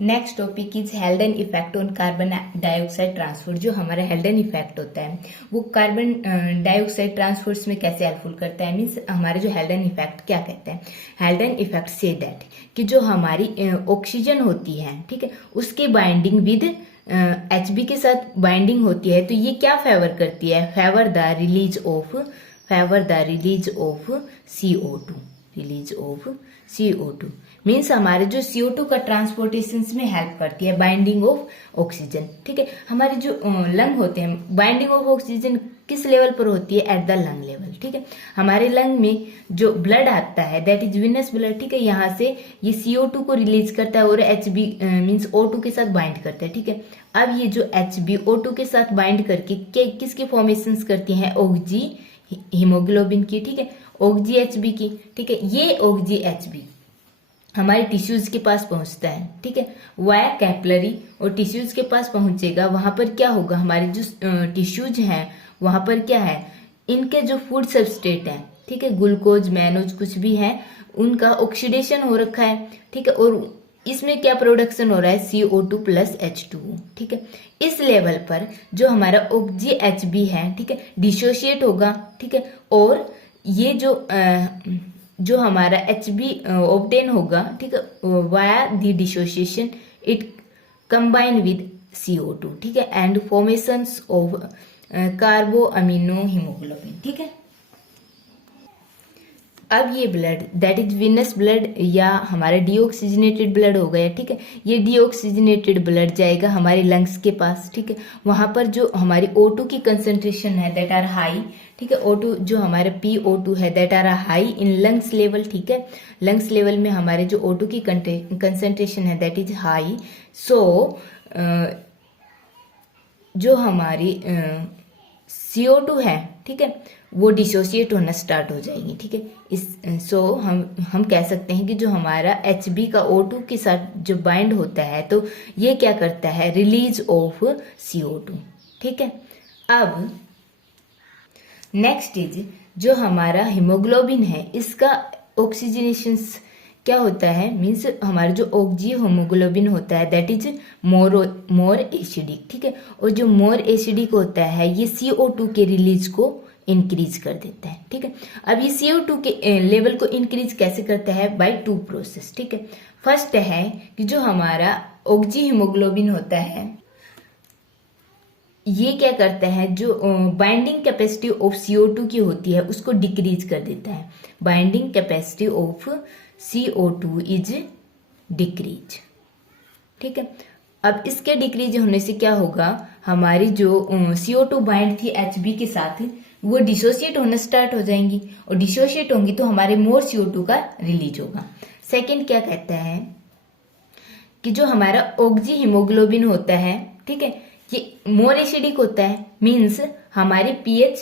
Next topic is हेल्डन effect on carbon dioxide transport. जो हमारा हेल्डन effect होता है वो कार्बन डाइऑक्साइड ट्रांसपोर्ट्स में कैसे हेल्पफुल करता है, मीन्स हमारे जो हेल्डन इफेक्ट क्या कहते हैं। हेल्डन इफेक्ट से दैट कि जो हमारी ऑक्सीजन होती है, ठीक है, उसके बाइंडिंग विद HB के साथ बाइंडिंग होती है, तो ये क्या फेवर करती है, favour the release of CO2 means हमारे जो CO2 का ट्रांसपोर्टेशन में हेल्प करती है, बाइंडिंग ऑफ ऑक्सीजन। ठीक है, हमारे जो लंग होते हैं, बाइंडिंग ऑफ ऑक्सीजन किस लेवल पर होती है, एट द लंग लेवल। ठीक है, हमारे लंग में जो ब्लड आता है दैट इज विनस ब्लड। ठीक है, यहाँ से ये CO2 को रिलीज करता है और HB मीन्स O2 के साथ बाइंड करता है। ठीक है, अब ये जो HB O2 के साथ बाइंड करके किसकी फॉर्मेशन करती है, ऑक्सी हीमोग्लोबिन की। ठीक है, ऑक्सी HB की। ठीक है, ये ऑक्सी HB हमारे टिश्यूज के पास पहुंचता है। ठीक है, वाया कैपिलरी और टिश्यूज के पास पहुंचेगा। वहां पर क्या होगा, हमारे जो टिश्यूज हैं वहां पर क्या है, इनके जो फूड सबस्ट्रेट है, ठीक है, ग्लूकोज मैनोज कुछ भी है, उनका ऑक्सीडेशन हो रखा है। ठीक है, और इसमें क्या प्रोडक्शन हो रहा है, CO2 प्लस H2O। ठीक है, इस लेवल पर जो हमारा ऑक्सी HB है, ठीक है, डिसोशिएट होगा। ठीक है, और ये जो हमारा HB ऑब्टेन होगा, ठीक है, via the dissociation it combine with CO2। ठीक है, and formations of कार्बो amino haemoglobin. ठीक है, अब ये blood that is Venus blood या हमारा डीऑक्सीजनेटेड ब्लड हो गया। ठीक है, ये डीऑक्सीजनेटेड ब्लड जाएगा हमारे लंग्स के पास। ठीक है, वहां पर जो हमारी O2 की कंसेंट्रेशन है दैट आर हाई। ठीक है, O2 जो हमारे PO2 है that are high in lungs level. ठीक है, लंग्स लेवल में हमारे जो O2 की कंसेंट्रेशन है दैट इज हाई। सो जो हमारी CO2 है, ठीक है, वो डिसोसिएट होना स्टार्ट हो जाएगी। ठीक है, इस हम कह सकते हैं कि जो हमारा HB का O2 के साथ जो बाइंड होता है तो ये क्या करता है, रिलीज ऑफ CO2। ठीक है, अब नेक्स्ट इज जो हमारा हीमोग्लोबिन है, इसका ऑक्सीजनेशन क्या होता है, मीन्स हमारा जो ऑक्सी हीमोग्लोबिन होता है दैट इज मोर एसिडिक। ठीक है, और जो मोर एसिडिक होता है ये CO2 के रिलीज को इंक्रीज कर देता है। ठीक है, अब ये CO2 के लेवल को इंक्रीज कैसे करता है, बाय 2 प्रोसेस। ठीक है, फर्स्ट है कि जो हमारा ऑक्सी हीमोग्लोबिन होता है ये क्या करता है, जो बाइंडिंग कैपेसिटी ऑफ CO2 की होती है उसको डिक्रीज कर देता है। Binding capacity of CO2 is decrease. ठीक है, अब इसके डिक्रीज होने से क्या होगा, हमारी जो CO2 बाइंड थी HB के साथ वो डिसोसिएट होना स्टार्ट हो जाएंगी, और डिसोसिएट होंगी तो हमारे मोर CO2 का रिलीज होगा। सेकंड क्या कहता है कि जो हमारा ऑक्सी हीमोग्लोबिन होता है, ठीक है, ये मोर एसिडिक होता है, मीन्स हमारी pH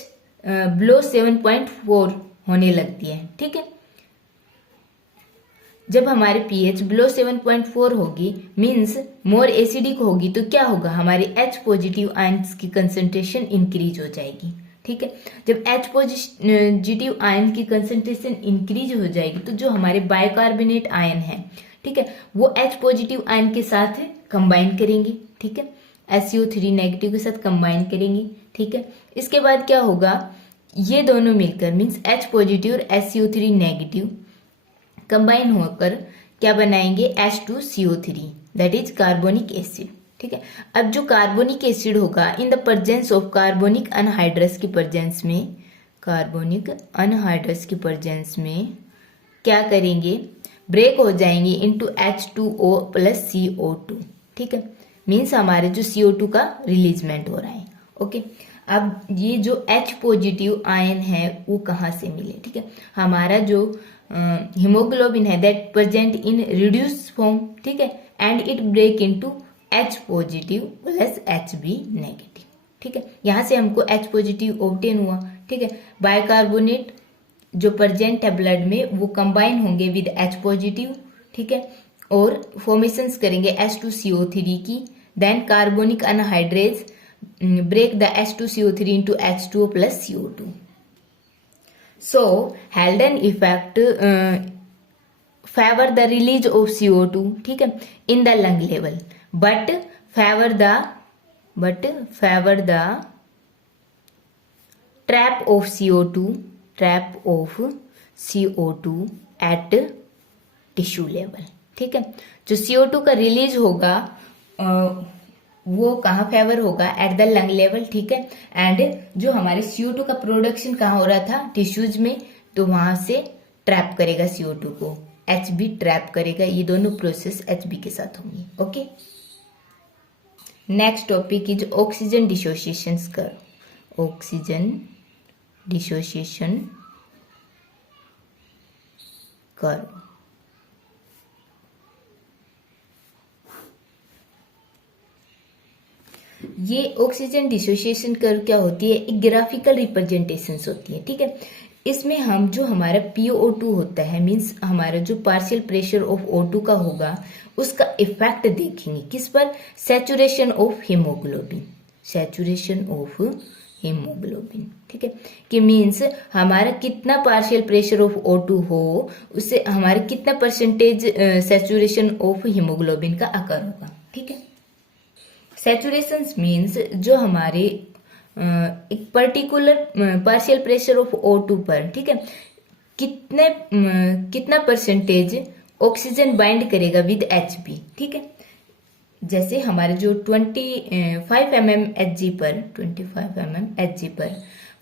बिलो 7.4 होने लगती है। ठीक है, जब हमारी pH बिलो 7.4 होगी मीन्स मोर एसिडिक होगी तो क्या होगा, हमारी H पॉजिटिव आयंस की कंसेंट्रेशन इंक्रीज हो जाएगी। ठीक है, जब H पॉजिटिव आयन की कंसेंट्रेशन इंक्रीज हो जाएगी तो जो हमारे बाइकार्बोनेट आयन है, ठीक है, वो H पॉजिटिव आयन के साथ कंबाइन करेंगे। ठीक है, SiO3 नेगेटिव के साथ कंबाइन करेंगी। ठीक है, इसके बाद क्या होगा, ये दोनों मिलकर मीन्स H पॉजिटिव और SiO3 नेगेटिव कंबाइन होकर क्या बनाएंगे, H2CO3 that is carbonic acid. ठीक है, अब जो कार्बोनिक एसिड होगा in the presence of carbonic anhydrous की प्रेजेंस में, कार्बोनिक अनहाइड्रस की प्रेजेंस में क्या करेंगे, ब्रेक हो जाएंगे इनटू H2O प्लस CO2। ठीक है, मीन्स हमारे जो CO2 का रिलीजमेंट हो रहा है। ओके, अब ये जो H पॉजिटिव आयन है वो कहाँ से मिले, ठीक है, हमारा जो हीमोग्लोबिन है that present in reduce form. ठीक है, and it break into H positive plus HB negative. ठीक है, यहाँ से हमको H पॉजिटिव ऑब्टेन हुआ। ठीक है, बाइकार्बोनेट जो प्रेजेंट है ब्लड में वो कंबाइन होंगे विद H पॉजिटिव। ठीक है, और फॉर्मेशंस करेंगे H2CO3 की, then carbonic anhydrase break the H2CO3 into H2O plus CO2. So Haldane effect favour the release of CO2, ठीक है, in the lung level, but favour the trap of CO2 at tissue level, ठीक है। जो CO2 का release होगा वो कहाँ favour होगा, एट द लंग लेवल, ठीक है। एंड जो हमारे CO2 का प्रोडक्शन कहाँ हो रहा था, टिश्यूज में, तो वहां से ट्रैप करेगा CO2 को, Hb ट्रैप करेगा। ये दोनों प्रोसेस Hb के साथ होंगी। Okay, next topic is oxygen dissociation curve. Oxygen dissociation curve, ये ऑक्सीजन डिसोसिएशन कर्व क्या होती है, एक ग्राफिकल रिप्रेजेंटेशंस होती है, ठीक है। इसमें हम जो हमारा PO2 होता है, मींस हमारा जो पार्शियल प्रेशर ऑफ O2 का होगा, उसका इफेक्ट देखेंगे किस पर, सैचुरेशन ऑफ हीमोग्लोबिन, ठीक है। कि मींस हमारा कितना पार्शियल प्रेशर ऑफ O2 हो, उससे हमारे कितना परसेंटेज सैचुरेशन ऑफ हीमोग्लोबिन का अकर होगा, ठीक है। सैचुरेशन मीन्स जो हमारे एक particular partial pressure of O2 पर, ठीक है, कितना परसेंटेज ऑक्सीजन बाइंड करेगा विद Hb, ठीक है। जैसे हमारे जो 25 mm Hg पर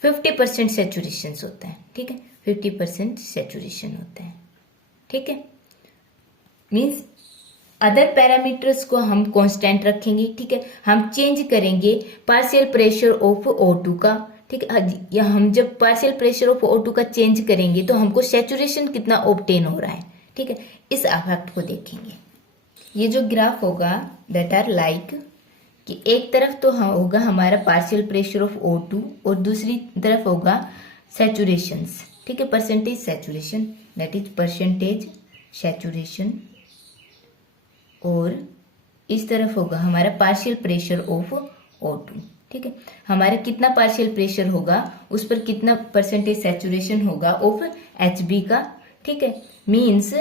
50% सैचुरेशन होता है, ठीक है, 50% सैचुरेशन होता है, ठीक है। मीन्स अदर पैरामीटर्स को हम कांस्टेंट रखेंगे, ठीक है। हम चेंज करेंगे पार्शियल प्रेशर ऑफ O2 का, ठीक है, या हम जब पार्शियल प्रेशर ऑफ O2 का चेंज करेंगे तो हमको सैचुरेशन कितना ऑब्टेन हो रहा है, ठीक है, इस इफेक्ट को देखेंगे। ये जो ग्राफ होगा दैट आर लाइक कि एक तरफ तो होगा हमारा पार्शियल प्रेशर ऑफ O2 और दूसरी तरफ होगा सैचुरेशन, ठीक है, percentage saturation, that is percentage saturation, और इस तरफ होगा हमारा पार्शियल प्रेशर ऑफ O2, ठीक है। हमारा कितना पार्शियल प्रेशर होगा उस पर कितना परसेंटेज सैचुरेशन होगा ऑफ Hb का, ठीक है। मींस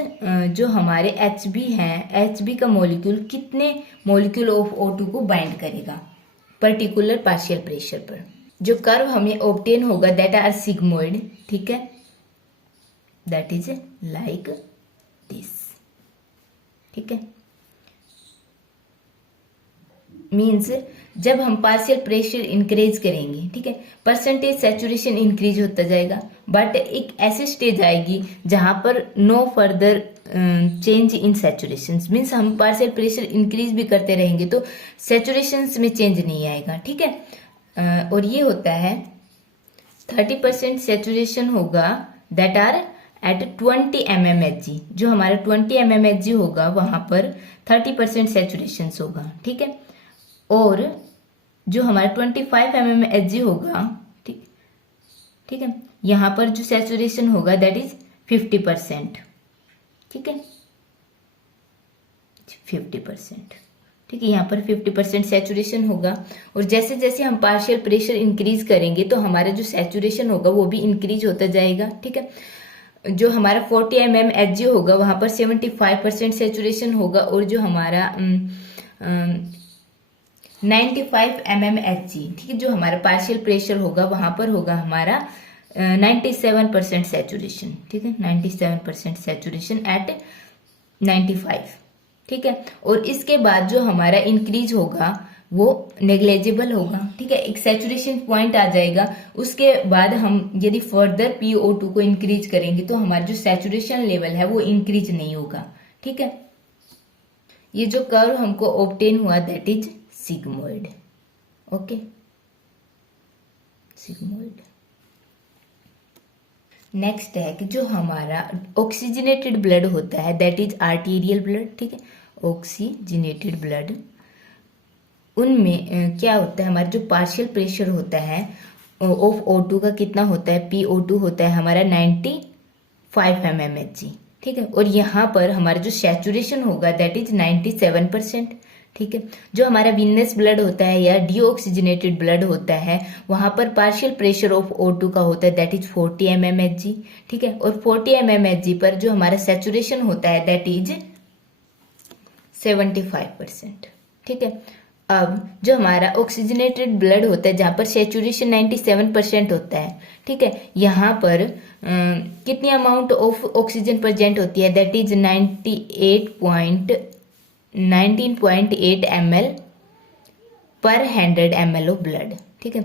जो हमारे Hb हैं, Hb का मॉलिक्यूल कितने मॉलिक्यूल ऑफ O2 को बाइंड करेगा पर्टिकुलर पार्शियल प्रेशर पर। जो कर्व हमें ऑब्टेन होगा दैट आर सिग्मोइड, ठीक है, दैट इज लाइक दिस, ठीक है। मीन्स जब हम पार्शियल प्रेशर इंक्रीज करेंगे, ठीक है, परसेंटेज सैचुरेशन इंक्रीज होता जाएगा, बट एक ऐसी स्टेज आएगी जहां पर no further change in saturation. Means हम पार्शियल प्रेशर इंक्रीज भी करते रहेंगे तो सैचुरेशन में चेंज नहीं आएगा, ठीक है। और ये होता है 30% सैचुरेशन होगा दैट आर एट 20 mmHg। जो हमारा 20 mmHg होगा वहां पर 30% सैचुरेशन होगा, ठीक है। और जो हमारा 25 mmHg होगा, ठीक है, यहां पर जो सैचुरेशन होगा दैट इज 50%, ठीक है, 50%, ठीक है, यहाँ पर 50% सैचुरेशन होगा। और जैसे जैसे हम पार्शियल प्रेशर इंक्रीज करेंगे तो हमारा जो सैचुरेशन होगा वो भी इंक्रीज होता जाएगा, ठीक है। जो हमारा 40 mmHg होगा वहां पर 75% सैचुरेशन होगा, और जो हमारा 95 mmHg, ठीक है, जो हमारा पार्शियल प्रेशर होगा वहां पर होगा हमारा 97% सैचुरेशन, ठीक है, 97% सैचुरेशन एट 95, ठीक है। और इसके बाद जो हमारा इंक्रीज होगा वो नेग्लेजिबल होगा, ठीक है, एक सैचुरेशन पॉइंट आ जाएगा। उसके बाद हम यदि फर्दर PO2 को इंक्रीज करेंगे तो हमारा जो सैचुरेशन लेवल है वो इंक्रीज नहीं होगा, ठीक है। ये जो कर्व हमको ऑब्टेन हुआ that is sigmoid, okay, sigmoid. Next है कि जो हमारा ऑक्सीजनेटेड ब्लड होता है दैट इज आर्टेरियल ब्लड, ठीक है, ऑक्सीजनेटेड ब्लड, उनमें क्या होता है, हमारा जो पार्शियल प्रेशर होता है ऑफ O2 का कितना होता है, PO2 होता है हमारा 95 mmHg, ठीक है। और यहाँ पर हमारा जो सैचुरेशन होगा दैट इज 97%, ठीक है। जो हमारा वीनस ब्लड होता है या डीऑक्सीजनेटेड ब्लड होता है, वहां पर पार्शियल प्रेशर ऑफ O2 का होता है दैट इज 40 mmHg, ठीक है। और 40 mmHg पर जो हमारा सैचुरेशन होता है दैट इज 75%, ठीक है। अब जो हमारा ऑक्सीजनेटेड ब्लड होता है जहां पर सैचुरेशन 97% होता है, ठीक है, यहाँ पर कितनी अमाउंट ऑफ ऑक्सीजन प्रेजेंट होती है दैट इज 19.8 ml पर 100 ml ऑफ ब्लड, ठीक है।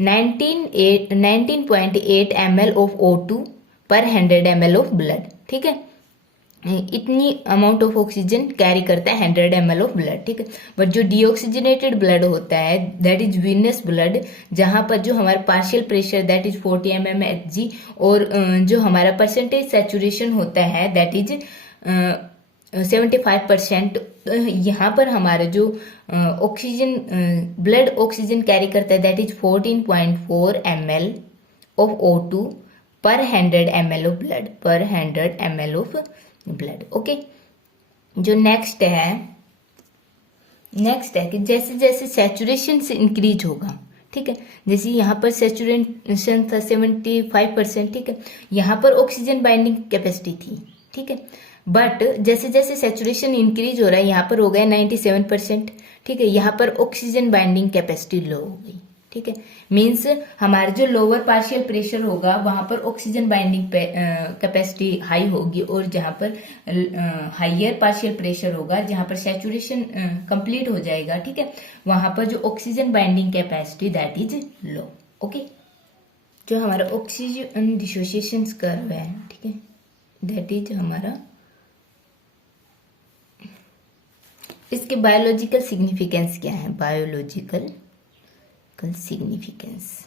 19.8 ml ऑफ O2 पर 100 ml ऑफ ब्लड, ठीक है। इतनी अमाउंट ऑफ ऑक्सीजन कैरी करता है 100 ml ऑफ ब्लड, ठीक है। बट जो डीऑक्सीजनेटेड ब्लड होता है दैट इज वीनस ब्लड, जहां पर जो हमारा partial pressure that is 40 mmHg और जो हमारा परसेंटेज सैचुरेशन होता है दैट इज 75%, यहाँ पर हमारा जो ऑक्सीजन ब्लड ऑक्सीजन कैरी करता है that is 14.4 ml of O2 पर 100 ml ऑफ ब्लड, पर 100 ml ऑफ ब्लड, ओके। जो नेक्स्ट है कि जैसे जैसे सैचुरेशन से इंक्रीज होगा, ठीक है, जैसे यहाँ पर सैचुरेशन था 75%, ठीक है, यहाँ पर ऑक्सीजन बाइंडिंग कैपेसिटी थी, ठीक है। बट जैसे जैसे सैचुरेशन इंक्रीज हो रहा है यहाँ पर हो गया 97%, ठीक है। यहाँ पर ऑक्सीजन बाइंडिंग कैपेसिटी लो हो गई, ठीक है। मीन्स हमारा जो लोअर पार्शियल प्रेशर होगा वहां पर ऑक्सीजन बाइंडिंग कैपेसिटी हाई होगी, और जहां पर हाइयर पार्शियल प्रेशर होगा जहां पर सैचुरेशन कंप्लीट हो जाएगा, ठीक है, वहां पर जो oxygen binding capacity that is low, okay. जो हमारा ऑक्सीजन डिसोसिएशन कर्व है, ठीक है, दैट इज हमारा, इसके बायोलॉजिकल सिग्निफिकेंस क्या है, बायोलॉजिकल सिग्निफिकेंस,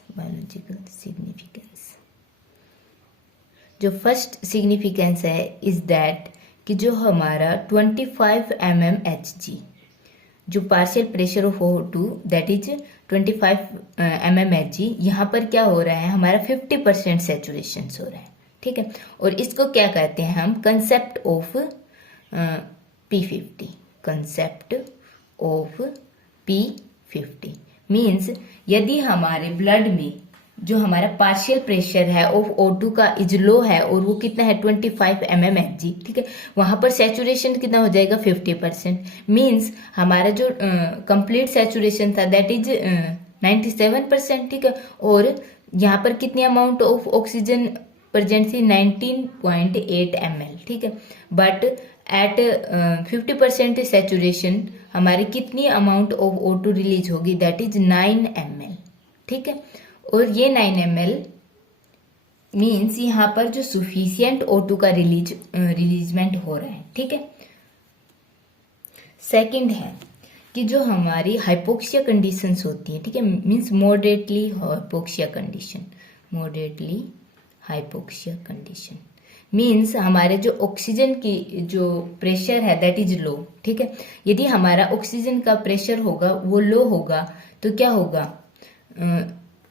जो फर्स्ट सिग्निफिकेंस है इज दैट कि जो हमारा 25 mmHg जो partial pressure of O2 that is 25 mmHg, यहाँ पर क्या हो रहा है हमारा 50% सैचुरेशन हो रहा है, ठीक है। और इसको क्या कहते हैं हम, concept of P50, concept of P50 means यदि हमारे ब्लड में जो हमारा पार्शियल प्रेशर है ऑफ O2 का इज लो है और वो कितना है 25 mmHg, ठीक है, वहां पर सैचुरेशन कितना हो जाएगा 50%, मीन्स हमारा जो कंप्लीट सैचुरेशन था दैट इज 97%, ठीक है। और यहाँ पर कितनी अमाउंट ऑफ ऑक्सीजन प्रेजेंट थी 19.8 ml, ठीक है। बट एट 50% सैचुरेशन हमारी कितनी अमाउंट ऑफ O2 रिलीज होगी दैट इज 9 ml, ठीक है। और ये 9 ml मीन्स यहाँ पर जो सुफिशियंट O2 का रिलीजमेंट हो रहा है, ठीक है। सेकंड है कि जो हमारी हाइपोक्सिया कंडीशंस होती है, ठीक है, means moderately hypoxia condition means हमारे जो ऑक्सीजन की जो प्रेशर है दैट इज लो, ठीक है। यदि हमारा ऑक्सीजन का प्रेशर होगा वो लो होगा तो क्या होगा,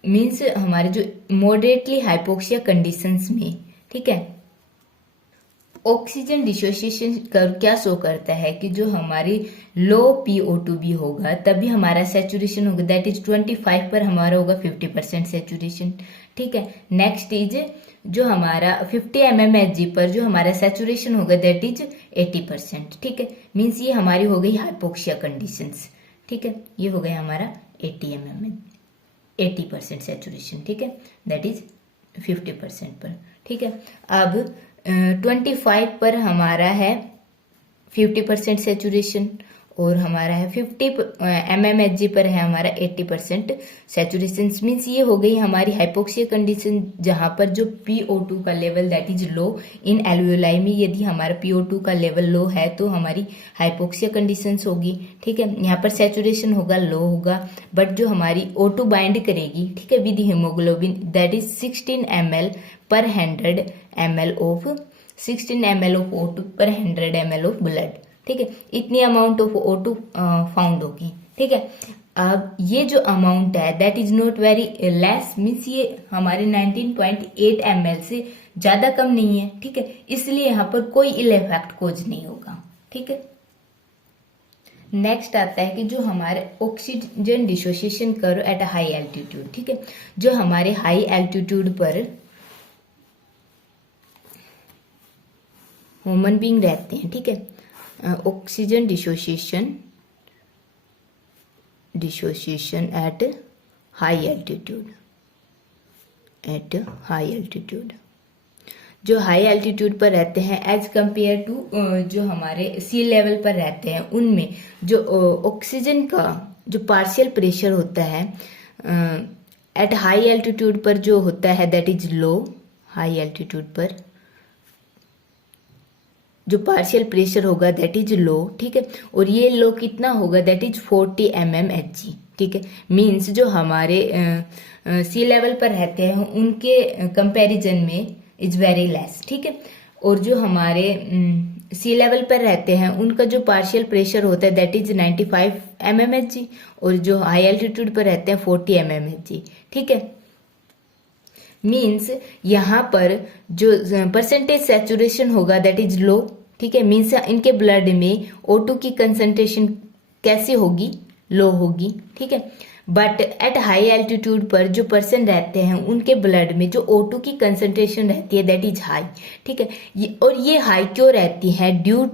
मीन्स हमारे जो मॉडरेटली हाइपोक्सिया कंडीशंस में, ठीक है, ऑक्सीजन डिसोसिएशन कर्व क्या शो करता है कि जो हमारी लो PO2 भी होगा तभी हमारा सैचुरेशन होगा दैट इज 25 पर हमारा होगा 50% सैचुरेशन, ठीक है। नेक्स्ट इज जो हमारा 50 mmHg पर जो हमारा सैचुरेशन होगा दैट इज 80%, ठीक है। मीन्स ये हमारी हो गई हाइपोक्सिया कंडीशंस, ठीक है, ये हो गया हमारा 80% सैचुरेशन, ठीक है, दैट इज 50% पर, ठीक है। अब 25 पर हमारा है 50% सैचुरेशन और हमारा है 50 mmHg पर है हमारा 80% सैचुरेशन, मीन्स ये हो गई हमारी हाइपोक्सिया कंडीशन जहां पर जो PO2 का level that is low in alveoli में, यदि हमारा PO2 का लेवल लो है तो हमारी हाइपोक्सिया कंडीशंस होगी, ठीक है। यहाँ पर सैचुरेशन होगा लो होगा, बट जो हमारी O2 बाइंड करेगी, ठीक है, with haemoglobin that is 16 ml पर 100 ml of 16 ml of O2 पर 100 ml ऑफ ब्लड, ठीक है, इतनी अमाउंट ऑफ O2 फाउंड होगी, ठीक है। अब ये जो अमाउंट है that is not very less, means ये हमारे 19.8 ml से ज्यादा कम नहीं है, ठीक है, इसलिए यहाँ पर कोई इल इफेक्ट कोज नहीं होगा, ठीक है। नेक्स्ट आता है कि जो हमारे oxygen dissociation curve at high altitude, ठीक है, जो हमारे हाई एल्टीट्यूड पर ह्यूमन बीइंग रहते हैं, ठीक है, oxygen dissociation at high altitude, जो हाई एल्टीट्यूड पर रहते हैं एज कंपेयर टू जो हमारे सी लेवल पर रहते हैं, उनमें जो ऑक्सीजन का जो पार्शियल प्रेशर होता है एट हाई एल्टीट्यूड पर जो होता है that is low. High altitude पर जो पार्शियल प्रेशर होगा दैट इज लो, ठीक है, और ये लो कितना होगा दैट इज 40 mmHg, ठीक है। मीन्स जो हमारे सी लेवल पर रहते हैं उनके कंपैरिजन में इज वेरी लेस, ठीक है, और जो हमारे सी लेवल पर रहते हैं उनका जो पार्शियल प्रेशर होता है दैट इज 95 mmHg, और जो हाई एल्टीट्यूड पर रहते हैं 40 mmHg, ठीक है। मीन्स यहाँ पर जो परसेंटेज सैचुरेशन होगा दैट इज लो, ठीक है, मीन्स इनके ब्लड में O2 की कंसंट्रेशन कैसी होगी, लो होगी, ठीक है। बट एट हाई एल्टीट्यूड पर जो पर्सन रहते हैं उनके ब्लड में जो O2 की कंसंट्रेशन रहती है दैट इज हाई, ठीक है, और ये हाई क्यों रहती है, due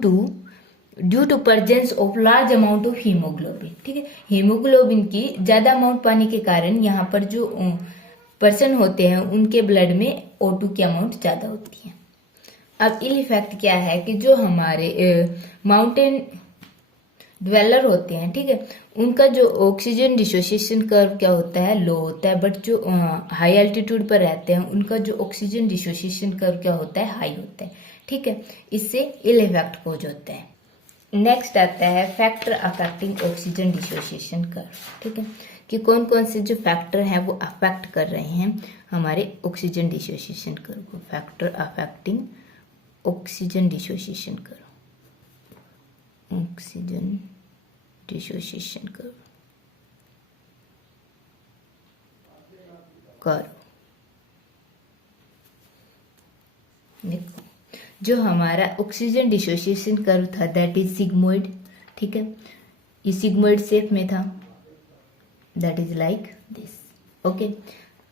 to presence of large amount of haemoglobin, ठीक है, हीमोग्लोबिन की ज्यादा अमाउंट पाने के कारण यहाँ पर जो पर्सन होते हैं उनके ब्लड में O2 की अमाउंट ज्यादा होती है। अब इल इफेक्ट क्या है कि जो हमारे माउंटेन ड्वेलर होते हैं, ठीक है, उनका जो ऑक्सीजन डिसोसिएशन कर्व क्या होता है, लो होता है, बट जो हाई एल्टीट्यूड पर रहते हैं उनका जो ऑक्सीजन डिसोसिएशन कर्व क्या होता है, हाई होता है, ठीक है, इससे इल इफेक्ट कोज होता है। नेक्स्ट आता है factor affecting oxygen dissociation curve, ठीक है, कि कौन कौन से जो फैक्टर हैं वो अफेक्ट कर रहे हैं हमारे ऑक्सीजन डिसोसिएशन कर्व को। Factor affecting oxygen dissociation curve, oxygen dissociation curve देखो, जो हमारा ऑक्सीजन डिसोसिएशन कर्व था दैट इज सिग्मोइड, ठीक है, ये सिग्मोइड शेप में था, that is like this, okay.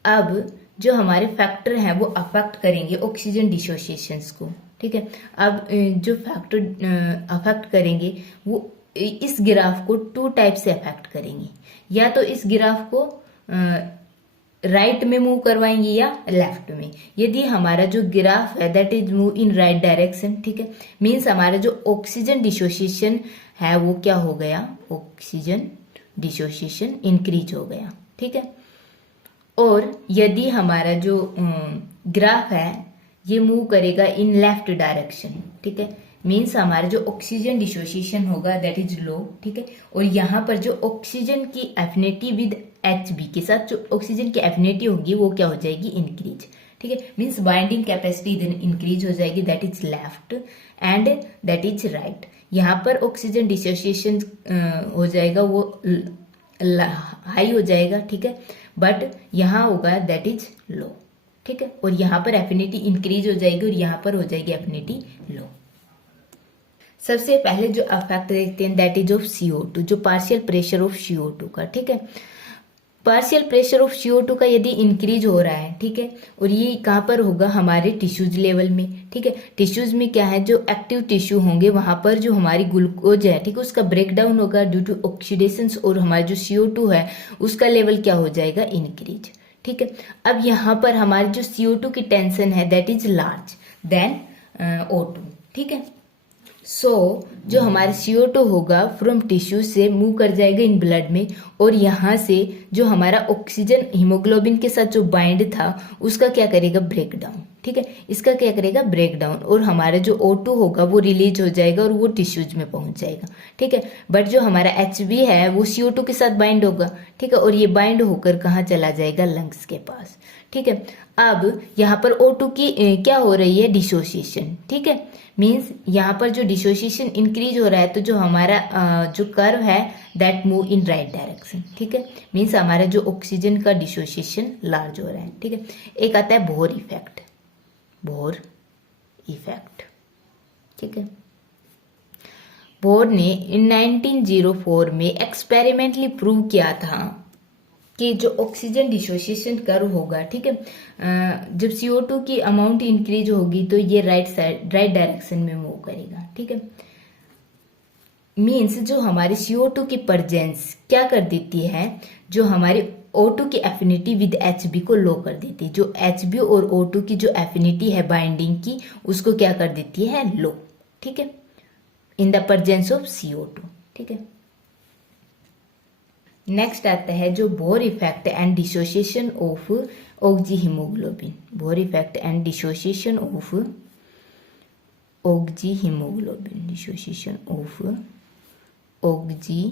अब जो हमारे फैक्टर हैं वो अफेक्ट करेंगे ऑक्सीजन डिसोसिएशंस को, ठीक है। अब जो फैक्टर अफेक्ट करेंगे वो इस ग्राफ को 2 टाइप से अफेक्ट करेंगे, या तो इस ग्राफ को राइट में मूव करवाएंगे या लेफ्ट में। यदि हमारा जो ग्राफ है that is move in right direction, ठीक है, मीन्स हमारा जो ऑक्सीजन डिसोसिएशन है वो क्या हो गया, ऑक्सीजन डिसोसिएशन इंक्रीज हो गया, ठीक है। और यदि हमारा जो ग्राफ है ये मूव करेगा इन लेफ्ट डायरेक्शन, ठीक है, मीन्स हमारा जो ऑक्सीजन डिसोसिएशन होगा दैट इज लो, ठीक है, और यहाँ पर जो ऑक्सीजन की एफिनिटी विद Hb के साथ जो ऑक्सीजन की एफिनिटी होगी वो क्या हो जाएगी, इंक्रीज, ठीक है, means binding capacity then increase हो जाएगी, that is left and that is right. यहाँ पर ऑक्सीजन डिसोसिएशन हो जाएगा वो हाई हो जाएगा, ठीक है, बट यहाँ होगा दैट इज लो, ठीक है, और यहाँ पर एफिनिटी इंक्रीज हो जाएगी और यहाँ पर हो जाएगी एफिनिटी लो। सबसे पहले जो अफेक्ट देखते हैं दैट इज ऑफ CO2, जो पार्शियल प्रेशर ऑफ CO2 का, ठीक है, पार्शियल प्रेशर ऑफ CO2 का यदि इंक्रीज हो रहा है, ठीक है, और ये कहाँ पर होगा, हमारे टिश्यूज लेवल में, ठीक है, टिश्यूज में क्या है, जो एक्टिव टिश्यू होंगे वहां पर जो हमारी ग्लूकोज है, ठीक है, उसका ब्रेकडाउन होगा ड्यू टू ऑक्सीडेशन, और हमारा जो CO2 है उसका लेवल क्या हो जाएगा, इंक्रीज, ठीक है। अब यहाँ पर हमारी जो CO2 की टेंशन है that is large then O2, ठीक है। सो जो हमारा CO2 होगा फ्रॉम टिश्यू से मूव कर जाएगा इन ब्लड में, और यहाँ से जो हमारा ऑक्सीजन हीमोग्लोबिन के साथ जो बाइंड था उसका क्या करेगा, ब्रेकडाउन, ठीक है, इसका क्या करेगा, ब्रेकडाउन, और हमारा जो O2 होगा वो रिलीज हो जाएगा और वो टिश्यूज में पहुंच जाएगा, ठीक है। बट जो हमारा Hb है वो CO2 के साथ बाइंड होगा, ठीक है, और ये बाइंड होकर कहाँ चला जाएगा, लंग्स के पास, ठीक है। अब यहाँ पर O2 की क्या हो रही है, डिसोसिएशन, ठीक है, मीन्स यहाँ पर जो डिसोसिएशन इंक्रीज हो रहा है तो जो हमारा जो कर्व है that move in right direction, ठीक है, मीन्स हमारा जो ऑक्सीजन का डिसोसिएशन लार्ज हो रहा है, ठीक है। एक आता है बोर इफेक्ट, बोर इफेक्ट। ठीक है, बोर ने इन 1904 में एक्सपेरिमेंटली प्रूव किया था कि जो ऑक्सीजन डिसोसिएशन कर्व होगा, ठीक है, जब CO2 की अमाउंट इंक्रीज होगी तो ये राइट डायरेक्शन में मूव करेगा। ठीक है, मीन्स जो हमारे CO2 की प्रेजेंस क्या कर देती है, जो हमारे O2 की एफिनिटी विद HB को लो कर देती है। जो HB और O2 की जो एफिनिटी है बाइंडिंग की, उसको क्या कर देती है, लो। ठीक है, in the presence of CO2। ठीक है, नेक्स्ट आता है जो Bohr effect and dissociation of oxy haemoglobin. Bohr effect and dissociation of oxy haemoglobin, dissociation of oxy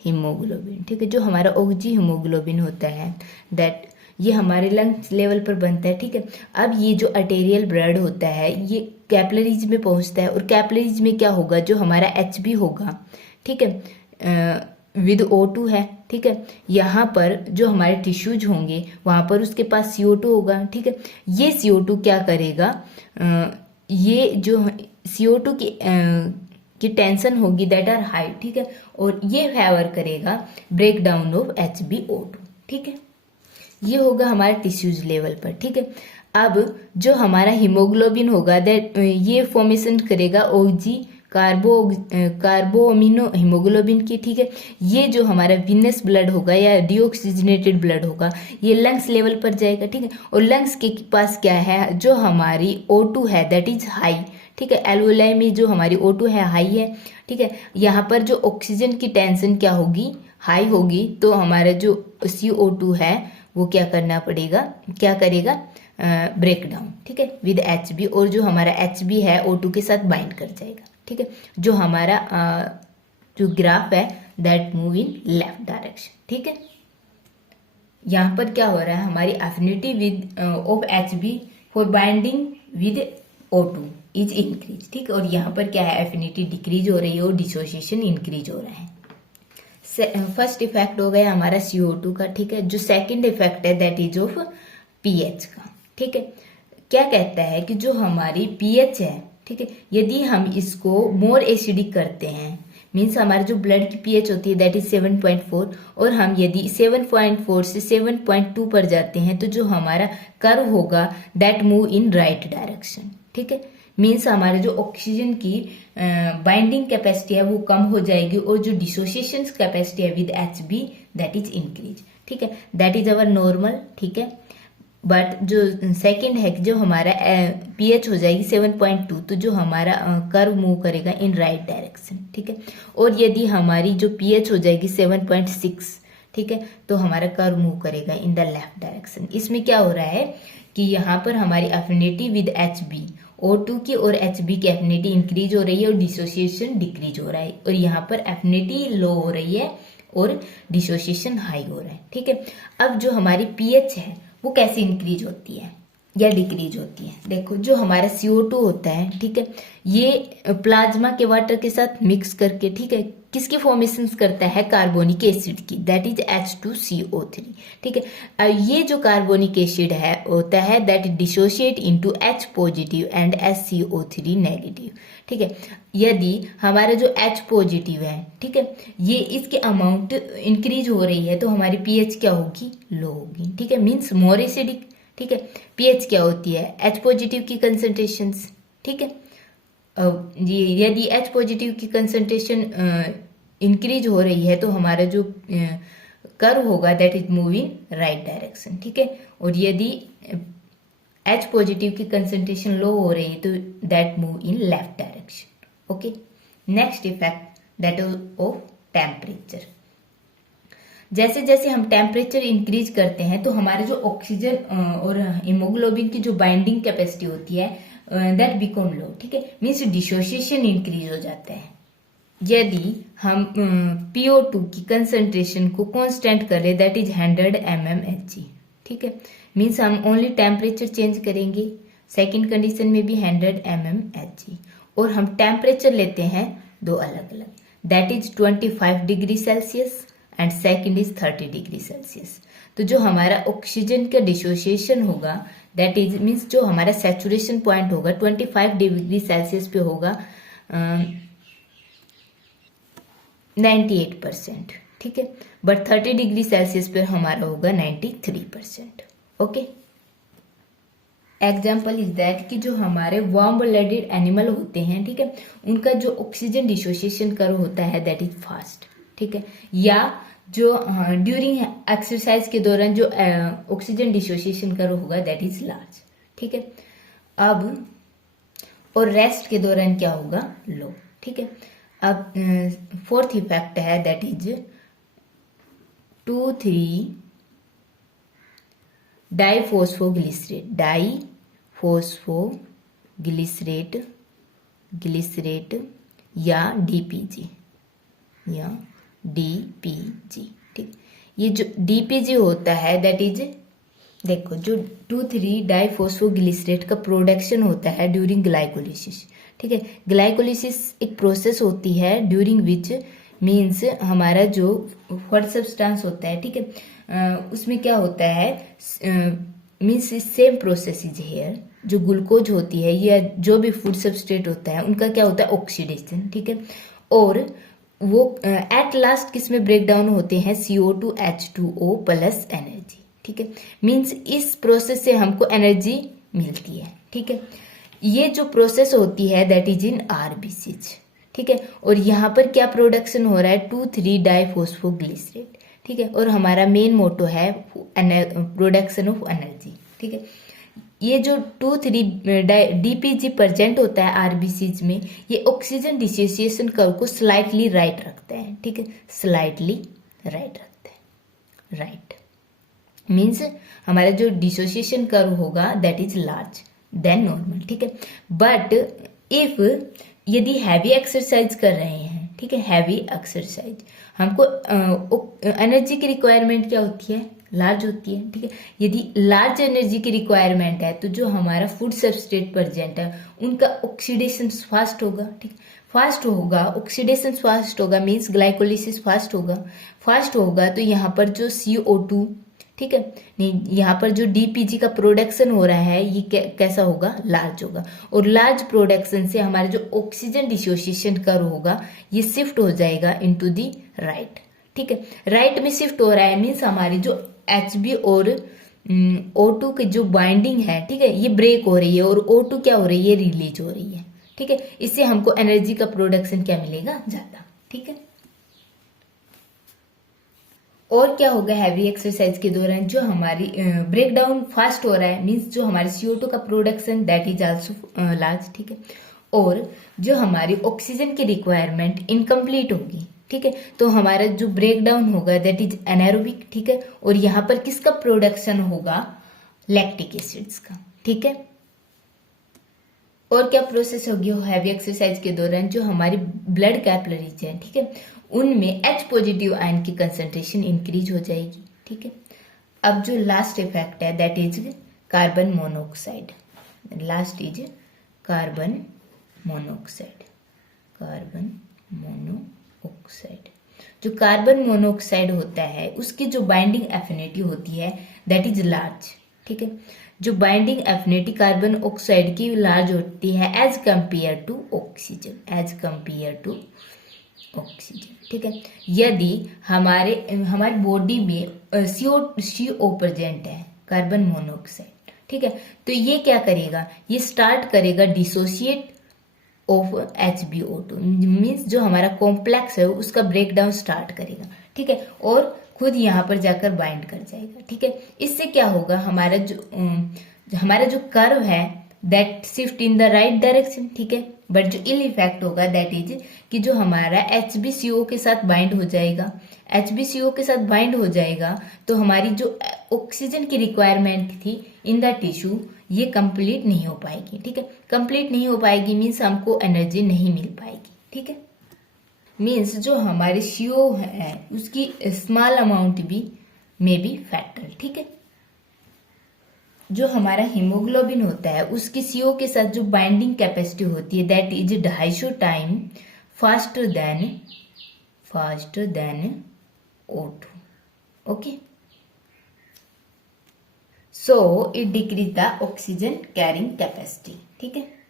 haemoglobin. ठीक है, जो हमारा ऑक्सी हीमोग्लोबिन होता है दैट ये हमारे लंग्स लेवल पर बनता है। ठीक है, अब ये जो अर्टेरियल ब्लड होता है ये कैपिलरीज में पहुंचता है, और कैपिलरीज में क्या होगा, जो हमारा HB होगा, ठीक है, विद O2 है। ठीक है, यहाँ पर जो हमारे टिश्यूज होंगे वहाँ पर उसके पास CO2 होगा। ठीक है, ये CO2 क्या करेगा, ये जो CO2 की टेंशन होगी दैट आर हाई। ठीक है, और ये फेवर करेगा ब्रेक डाउन ऑफ HbO2। ठीक है, ये होगा हमारे टिश्यूज लेवल पर। ठीक है, अब जो हमारा हीमोग्लोबिन होगा दैट ये फॉर्मेशन करेगा OG कार्बो अमीनो हीमोग्लोबिन की। ठीक है, ये जो हमारा विनस ब्लड होगा या डीऑक्सीजनेटेड ब्लड होगा ये लंग्स लेवल पर जाएगा। ठीक है, और लंग्स के पास क्या है, जो हमारी O2 है दैट इज हाई। ठीक है, एल्वोलाई में जो हमारी O2 है हाई है। ठीक है, यहाँ पर जो ऑक्सीजन की टेंशन क्या होगी, हाई होगी, तो हमारा जो CO2 है वो क्या करना पड़ेगा, क्या करेगा, ब्रेक डाउन। ठीक है, विद HB, और जो हमारा HB है O2 के साथ बाइंड कर जाएगा। ठीक है, जो हमारा जो ग्राफ है that move in left direction. ठीक है, यहाँ पर क्या हो रहा है, हमारी affinity with of HB for binding with O2 is increase. ठीक है, और यहाँ पर क्या है, एफिनिटी डिक्रीज हो रही है और डिसोसिएशन इंक्रीज हो रहा है। फर्स्ट इफेक्ट हो गया हमारा CO2 का। ठीक है, जो सेकंड इफेक्ट है दैट इज ऑफ pH का। ठीक है, क्या कहता है कि जो हमारी pH है, ठीक है, यदि हम इसको मोर एसिडिक करते हैं, मीन्स हमारे जो ब्लड की pH होती है दैट इज 7.4, और हम यदि 7.4 से 7.2 पर जाते हैं तो जो हमारा कर्व होगा that move in right direction. ठीक है, मीन्स हमारे जो ऑक्सीजन की बाइंडिंग कैपेसिटी है वो कम हो जाएगी, और जो डिसोसिएशन कैपेसिटी है with HB that is increase. ठीक है, दैट इज अवर नॉर्मल। ठीक है, बट जो सेकंड है जो हमारा pH हो जाएगी 7.2, तो जो हमारा कर्व मूव करेगा इन राइट डायरेक्शन। ठीक है, और यदि हमारी जो pH हो जाएगी 7.6, ठीक है, तो हमारा कर्व मूव करेगा इन द लेफ्ट डायरेक्शन। इसमें क्या हो रहा है कि यहाँ पर हमारी एफिनिटी विद HB, O2 की और HB की एफिनिटी इंक्रीज हो रही है और डिसोसिएशन डिक्रीज हो रहा है, और यहाँ पर एफिनिटी लो हो रही है और डिसोसिएशन हाई हो रहा है। ठीक है, अब जो हमारी pH है वो कैसे इंक्रीज होती है या डिक्रीज होती है, देखो जो हमारा CO2 होता है, ठीक है, ये प्लाज्मा के वाटर के साथ मिक्स करके, ठीक है, किसकी फॉर्मेशन करता है, कार्बोनिक एसिड की, दैट इज H2CO3। ठीक है, ये जो कार्बोनिक एसिड है होता है that dissociate into H positive and HCO3 negative. ठीक है, यदि हमारा जो H पॉजिटिव है, ठीक है, ये इसकी अमाउंट इंक्रीज हो रही है तो हमारी pH क्या होगी, लो होगी। ठीक है, मीन्स मोर एसिडिक। ठीक है, pH क्या होती है, H पॉजिटिव की कंसंट्रेशन। ठीक है, यदि H पॉजिटिव की कंसंट्रेशन इंक्रीज हो रही है तो हमारा जो कर्व होगा that is move in right direction. ठीक है, और यदि H पॉजिटिव की कंसंट्रेशन लो हो रही है तो that move in left direction. Okay, next effect that is of temperature. जैसे जैसे हम टेम्परेचर इंक्रीज करते हैं तो हमारे जो ऑक्सीजन और हीमोग्लोबिन की जो बाइंडिंग कैपेसिटी होती है दैट बिकम लो। ठीक है, मीन्स डिसोसिएशन इंक्रीज हो जाता है। यदि हम PO2 की कंसंट्रेशन को कांस्टेंट करें दैट इज 100 mmHg। ठीक है, मीन्स हम ओनली टेम्परेचर चेंज करेंगे, सेकंड कंडीशन में भी 100 mmHg, और हम टेम्परेचर लेते हैं दो अलग अलग, that is 25 degree Celsius and second is 30 degree Celsius. तो जो हमारा ऑक्सीजन का डिसोसिएशन होगा दैट इज मीन्स जो हमारा सैचुरेशन पॉइंट होगा 25 डिग्री सेल्सियस पे होगा 98%, ठीक है, बट 30 डिग्री सेल्सियस पर हमारा होगा 93%। ओके, एग्जाम्पल इज दैट कि जो हमारे वार्म ब्लडेड एनिमल होते हैं, ठीक है, उनका जो ऑक्सीजन डिसोसिएशन कर्व होता है दैट इज फास्ट, ठीक है, या जो ड्यूरिंग एक्सरसाइज के दौरान जो ऑक्सीजन डिसोसिएशन कर्व होगा दैट इज लार्ज, ठीक है। अब और रेस्ट के दौरान क्या होगा, लो, ठीक है। अब फोर्थ इफेक्ट है दैट इज 2,3 डाइफोस्फोग्लिसरेट या डीपीजी, ठीक। ये जो डीपीजी होता है दैट इज, देखो, जो 2,3 डाइफोस्फोग्लिसरेट का प्रोडक्शन होता है ड्यूरिंग ग्लाइकोलिसिस, ठीक है। ग्लाइकोलिसिस एक प्रोसेस होती है ड्यूरिंग विच मीन्स हमारा जो फर्स्ट सब्सटेंस होता है, ठीक है, उसमें क्या होता है means same process is here. जो ग्लूकोज होती है या जो भी फूड सब्सट्रेट होता है उनका क्या होता है, ऑक्सीडेशन, ठीक है, और वो एट लास्ट किस में ब्रेक डाउन होते हैं, CO2 H2O प्लस एनर्जी, ठीक है। मीन्स इस प्रोसेस से हमको एनर्जी मिलती है, ठीक है। ये जो प्रोसेस होती है दैट इज इन आरबीसीज, ठीक है, और यहाँ पर क्या प्रोडक्शन हो रहा है, 2,3 डाइफोस्फोग्लिसरेट, ठीक है, और हमारा मेन मोटो है प्रोडक्शन ऑफ एनर्जी, ठीक है। ये जो 2,3 डीपीजी प्रेजेंट होता है आरबीसीज में, ये ऑक्सीजन डिसोसिएशन कर्व को स्लाइटली राइट रखते हैं, ठीक है, स्लाइटली राइट रखते हैं, राइट मीन्स हमारा जो डिसोसिएशन कर्व होगा that is large than normal, ठीक है। बट इफ यदि हैवी एक्सरसाइज कर रहे हैं, ठीक है, हैवी एक्सरसाइज, हमको एनर्जी की रिक्वायरमेंट क्या होती है, लार्ज होती है, ठीक है। यदि लार्ज एनर्जी की रिक्वायरमेंट है तो जो हमारा फूड सब्सट्रेट प्रेजेंट है उनका ऑक्सीडेशन फास्ट होगा, ठीक, फास्ट होगा, ऑक्सीडेशन फास्ट होगा मीन्स ग्लाइकोलिसिस फास्ट होगा तो यहाँ पर जो CO2, ठीक है, नहीं, यहाँ पर जो डीपीजी का प्रोडक्शन हो रहा है ये कैसा होगा, लार्ज होगा, और लार्ज प्रोडक्शन से हमारा जो ऑक्सीजन डिसोसिएशन कर्व होगा ये शिफ्ट हो जाएगा इनटू दी राइट, ठीक है। राइट में शिफ्ट हो रहा है मीन्स हमारी जो HB और O2 की जो बाइंडिंग है, ठीक है, ये ब्रेक हो रही है और O2 क्या हो रही है, रिलीज हो रही है, ठीक है। इससे हमको एनर्जी का प्रोडक्शन क्या मिलेगा, ज्यादा, ठीक है। और क्या होगा, हैवी एक्सरसाइज के दौरान जो हमारी ब्रेक डाउन फास्ट हो रहा है मीन्स जो हमारे CO2 का production that is also large, ठीक है, और जो हमारी ऑक्सीजन की रिक्वायरमेंट इनकम्प्लीट होगी, ठीक है, तो हमारा जो ब्रेक डाउन होगा दैट इज एनारोबिक, ठीक है, और यहाँ पर किसका प्रोडक्शन होगा, लैक्टिक एसिड्स का, ठीक है। और क्या प्रोसेस होगी हैवी एक्सरसाइज के दौरान, जो हमारी ब्लड कैपिलरीज है, ठीक है, उनमें H पॉजिटिव आयन की कंसंट्रेशन इंक्रीज हो जाएगी, ठीक है। अब जो लास्ट इफेक्ट है that is carbon monoxide, last is carbon monoxide, जो कार्बन मोनोऑक्साइड होता है उसकी जो बाइंडिंग एफिनिटी होती है दैट इज लार्ज, ठीक है। जो बाइंडिंग एफिनिटी कार्बन ऑक्साइड की लार्ज होती है एज कंपेयर टू ऑक्सीजन, ठीक है। यदि हमारी बॉडी में CO प्रेजेंट है, कार्बन मोनोऑक्साइड, ठीक है, तो ये क्या करेगा, ये स्टार्ट करेगा डिसोसिएट ऑफ HbO2 मीन्स जो हमारा कॉम्प्लेक्स है उसका ब्रेक डाउन स्टार्ट करेगा, ठीक है, और खुद यहाँ पर जाकर बाइंड कर जाएगा, ठीक है। इससे क्या होगा, हमारा जो कर्व है that shift in the right direction, ठीक है, बट जो इल इफेक्ट होगा दैट इज कि जो हमारा HbCO के साथ बाइंड हो जाएगा, HbCO के साथ बाइंड हो जाएगा तो हमारी जो ऑक्सीजन की रिक्वायरमेंट थी इन द टिश्यू ये कंप्लीट नहीं हो पाएगी, ठीक है। कंप्लीट नहीं हो पाएगी मीन्स हमको एनर्जी नहीं मिल पाएगी, ठीक है। मीन्स जो हमारे CO है उसकी स्मॉल अमाउंट भी मे बी फैक्टर, ठीक है। जो हमारा हीमोग्लोबिन होता है उसकी CO के साथ जो बाइंडिंग कैपेसिटी होती है that is 250 time faster than O2. Okay. So it decrease the oxygen carrying capacity. ठीक है.